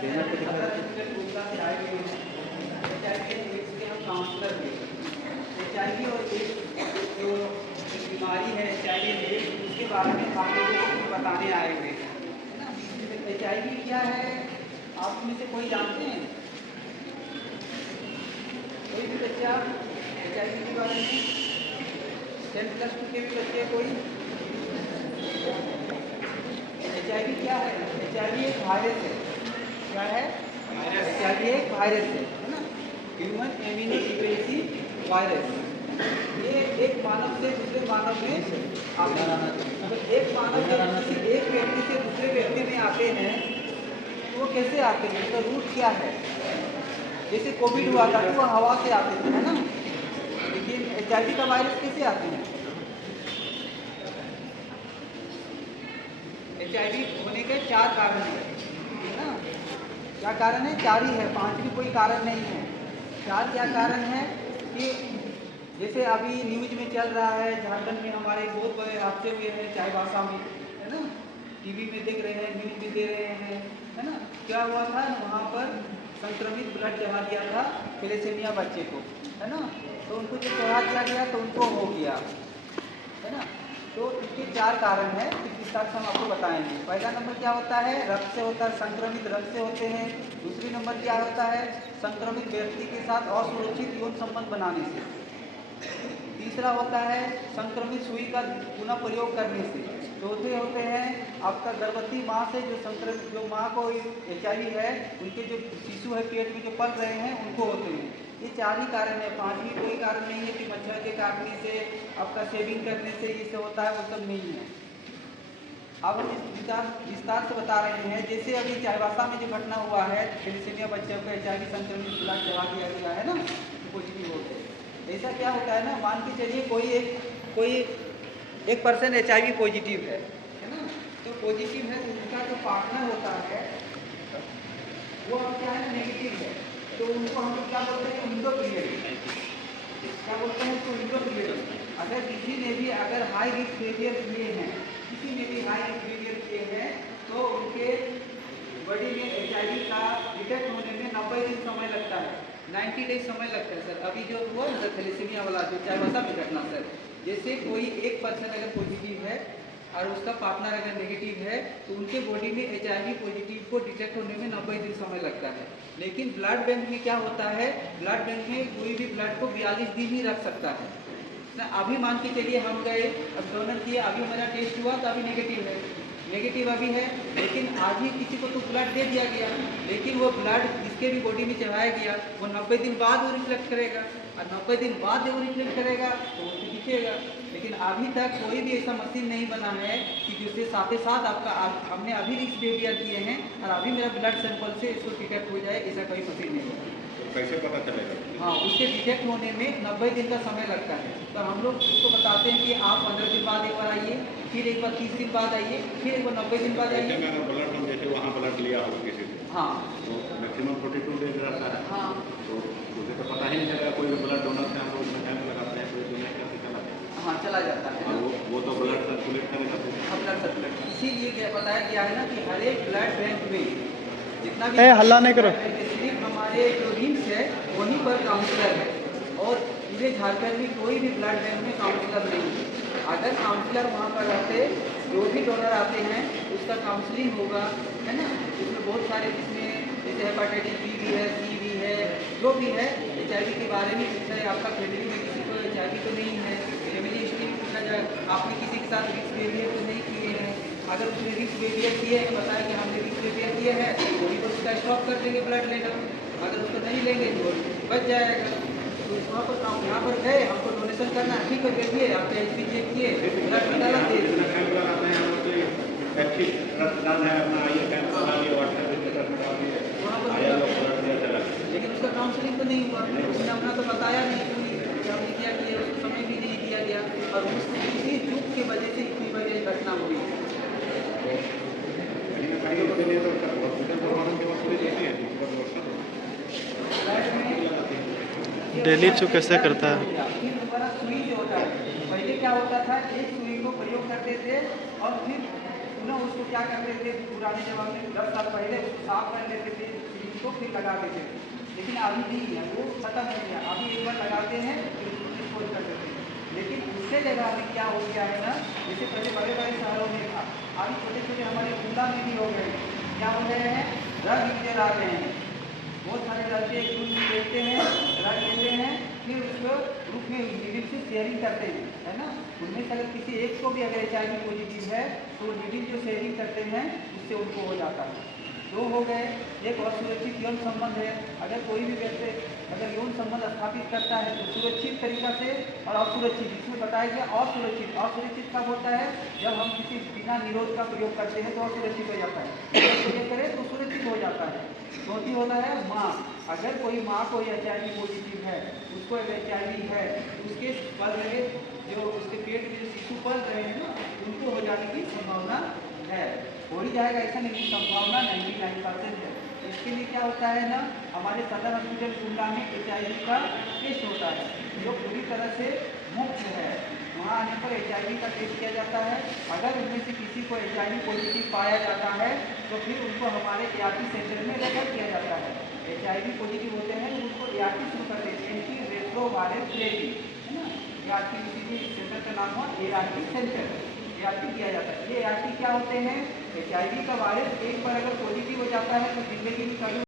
Banner को दिखा से आए हुए हैं। HIV एड्स के हम काउंसलर भी हैं। HIV और एड्स जो बीमारी है HIV एड्स, उसके बारे में आप लोगों को कुछ बताने आए हुए हैं, है ना। HIV क्या है, आप में से कोई जानते हैं? कोई भी बच्चा HIV के बारे में 10+2 के भी बच्चे कोई? HIV क्या है? HIV एक वायरस है। क्या है? HIV एक वायरस है ना। Human immuno depressive virus. ये एक मानव से दूसरे मानव में आते हैं। तो एक मानव जब किसी एक व्यक्ति से दूसरे व्यक्ति में आते हैं तो वो कैसे आते हैं, उसका रूट क्या है? जैसे कोविड हुआ था तो वो हवा से आते थे, है ना। लेकिन HIV का वायरस कैसे आते हैं? HIV होने के 4 कारण है ना। क्या कारण है? 4 ही है, 5 भी कोई कारण नहीं है। 4 क्या कारण है कि जैसे अभी न्यूज में चल रहा है, झारखंड में हमारे बहुत बड़े हादसे हुए हैं चाईबासा में, है ना। टीवी में देख रहे हैं, न्यूज में दे रहे हैं, है ना। क्या हुआ था, वहाँ पर संक्रमित ब्लड चढ़ा दिया था थैलेसीमिया बच्चे को, है ना। तो उनको जब चढ़ा दिया गया तो उनको हो गया, है ना। तो इसके 4 कारण हैं, इस विस्तार से हम आपको बताएंगे। पहला नंबर क्या होता है? रक्त से होता है, संक्रमित रक्त से होते हैं। दूसरी नंबर क्या होता है? संक्रमित व्यक्ति के साथ असुरक्षित यौन संबंध बनाने से। तीसरा होता है संक्रमित सुई का पुनः प्रयोग करने से। चौथे होते हैं आपका गर्भवती माँ से जो माँ को HIV है, उनके जो शिशु है पेट में जो पल रहे हैं उनको होते हैं। ये 4 ही कारण है, 5वीं कोई कारण नहीं है कि मच्छर के काटने से, आपका शेविंग करने से ये सब होता है, वो सब नहीं है। अब हम इस विस्तार से बता रहे हैं। जैसे अभी चाईबासा में जो घटना हुआ है, थैलेसीमिया बच्चों को HIV संक्रमित ब्लड चढ़ा दिया गया है ना, पॉजिटिव हो गए। ऐसा क्या होता है ना, मान के चलिए कोई एक पर्सन HIV पॉजिटिव है ना। तो पॉजिटिव है, उनका जो पार्टनर होता है वो अब क्या है, नेगेटिव है। तो उनको हम लोग क्या बोलते हैं? Window period. क्या बोलते हैं इसको? Window period. अगर किसी ने भी अगर हाई रिस्क बिहेवियर किए हैं, किसी ने भी हाई रिस्क बिहेवियर किए हैं, तो उनके बॉडी में HIV का डिटेक्ट होने में 90 दिन समय लगता है, 90 डेज समय लगता है सर। अभी जो हुआ ना थैलेसीमिया वाला जो चाईबासा में घटना सर, जैसे कोई एक पर्सन अगर पॉजिटिव है और उसका पार्टनर अगर नेगेटिव है, तो उनके बॉडी में HIV पॉजिटिव को डिटेक्ट होने में 90 दिन समय लगता है। लेकिन ब्लड बैंक में क्या होता है, ब्लड बैंक में कोई भी ब्लड को 42 दिन ही रख सकता है ना। अभी मान के चलिए हम गए, अब डोनर किए, अभी हमारा टेस्ट हुआ तो अभी नेगेटिव अभी है, लेकिन आज ही किसी को तो ब्लड दे दिया गया, लेकिन वो ब्लड जिसके भी बॉडी में चढ़ाया गया वो 90 दिन बाद वो रिफ्लेक्ट करेगा, और 90 दिन बाद जब वो रिफ्लेक्ट करेगा तो वो दिखेगा। लेकिन अभी तक कोई भी ऐसा मशीन नहीं बना है कि जिससे साथ ही साथ आपका हमने अभी रिस्क बिहेवियर किए हैं और अभी मेरा ब्लड सैंपल से इसको डिटेक्ट हो जाए, ऐसा कोई मशीन नहीं है। कैसे पता चलेगा? हाँ, उसके डिटेक्ट होने में 90 दिन का समय लगता है। तो हम लोग उसको बताते हैं कि आप 15 दिन बाद एक बार आइए, फिर एक बार 30 दिन बाद आइए, फिर एक बार 90 दिन बाद आइए। अगर ब्लड हम जैसे वहाँ ब्लड लिया हो किसी से, हाँ, तो मैक्सिमम 42 डेज रहता है। हाँ, तो मुझे तो पता ही नहीं चलेगा। कोई भी ब्लड डोनर से हम लोग उसमें टाइम लगाते हैं, कोई दुनिया कैसे चला जाता है। हाँ, चला जाता है। और वो तो ब्लड सर्कुलेट करेगा तो ब्लड सर्कुलेट, इसीलिए बताया गया है ना कि हर एक ब्लड बैंक में जितना भी हल्ला नहीं करो, सिर्फ हमारे जो रिम्स है वहीं पर काउंसलर है, और पूरे झारखंड में कोई भी ब्लड बैंक में काउंसलर नहीं है। अगर काउंसलर वहाँ पर रहते, जो भी डोनर आते हैं उसका काउंसलिंग होगा, है ना। इसमें बहुत सारे, जिसमें जैसे हेपाटाइटिस बी भी है, सी भी है, जो भी है, HIV के बारे में पूछा है, आपका फैमिली में किसी को HIV तो नहीं है, फैमिली हिस्ट्री पूछा जाए, आपने किसी के साथ रिस्क बिहेवियर तो नहीं किए हैं। अगर उसने रिस्क बिहेवियर किए हैं, बताया कि हमने रिस्क बिहेवियर किए हैं, तो भी तो उसका स्टॉप कर देंगे ब्लड लेना। अगर उसको नहीं लेंगे तो बच जाएगा। तो वहाँ पर यहाँ पर गए, हमको डोनेशन करना है, ठीक है, देखिए आप HIV चेक किए, ब्लड निकाला, दे दिया। कैंप लगाते हैं हम लोग, तो अच्छी रक्तदान है अपना, आइए कैंप लगा लिए, व्हाट्सएप पे स्टेटस लगा दिए, आया लोग ब्लड दिया चला गया। लेकिन उसका काउंसलिंग तो नहीं हुआ, उसने अपना तो बताया नहीं कि हमने क्या किया, उसको समय भी नहीं दिया गया, और उसी चूक की वजह से इतनी बड़ी घटना हुई। कहीं ना कहीं उसके लिए तो हॉस्पिटल प्रबंधन की वसूली देती है, डेली चेक कैसे करता है? सुई जो होता है, पहले क्या होता था, एक सुई को प्रयोग करते थे और फिर पुनः उसको क्या करते थे, पुराने जमाने में 10 साल पहले उसको साफ कर लेते थे, उसको फिर लगा देते थे, लेकिन अभी नहीं है, वो खत्म हो गया। अभी एक बार लगाते हैं फिर उसको डिस्पोज कर देते हैं। लेकिन उससे जगह में क्या हो गया है ना, जैसे पहले बड़े बड़े शहरों में था, अभी छोटे छोटे हमारे खुला में भी हो गए। क्या हो गए हैं, रग गिरते आ गए हैं। बहुत सारे लड़के एक दूसरे को देखते हैं, रग लेते हैं, फिर उसको ग्रुप में नीडल से शेयरिंग करते हैं, है ना। उनमें से अगर किसी एक को भी अगर HIV पॉजिटिव है तो नीडल जो शेयरिंग करते हैं उससे उनको हो जाता है। दो हो गए। एक असुरक्षित यौन संबंध है। अगर कोई भी व्यक्ति अगर यौन संबंध स्थापित करता है तो सुरक्षित तरीका से और असुरक्षित, इसमें बताया गया असुरक्षित। असुरक्षित कब होता है, जब हम किसी बिना निरोध का प्रयोग करते हैं तो असुरक्षित हो जाता है, प्रयोग करें तो सुरक्षित हो जाता है। चौथी होता है माँ। अगर कोई माँ को HIV पॉजिटिव है, उसको HIV है, उसके पल रहे जो उसके पेट में जो शिशु पल रहे हैं ना, उनको हो जाने की संभावना है। हो ही जाएगा ऐसा नहीं, संभावना 99% है। इसके लिए क्या होता है ना, हमारे सदर हॉस्पिटल कुंडा में HIV का टेस्ट होता है जो पूरी तरह से मुफ्त है। वहाँ आने पर HIV का टेस्ट किया जाता है। अगर उनमें से किसी को HIV पॉजिटिव पाया जाता है तो फिर उनको हमारे ART सेंटर में रेफर किया जाता है। HIV पॉजिटिव होते हैं तो उनको ART शुरू करते हैं, एंटी रेट्रोवायरल थेरेपी, है ना। ART किसी सेंटर का नाम हुआ ART सेंटर, ART किया जाता है। ये ART क्या होते हैं, HIV का वायरस एक बार अगर पॉजिटिव हो जाता है तो जिंदगी में कभी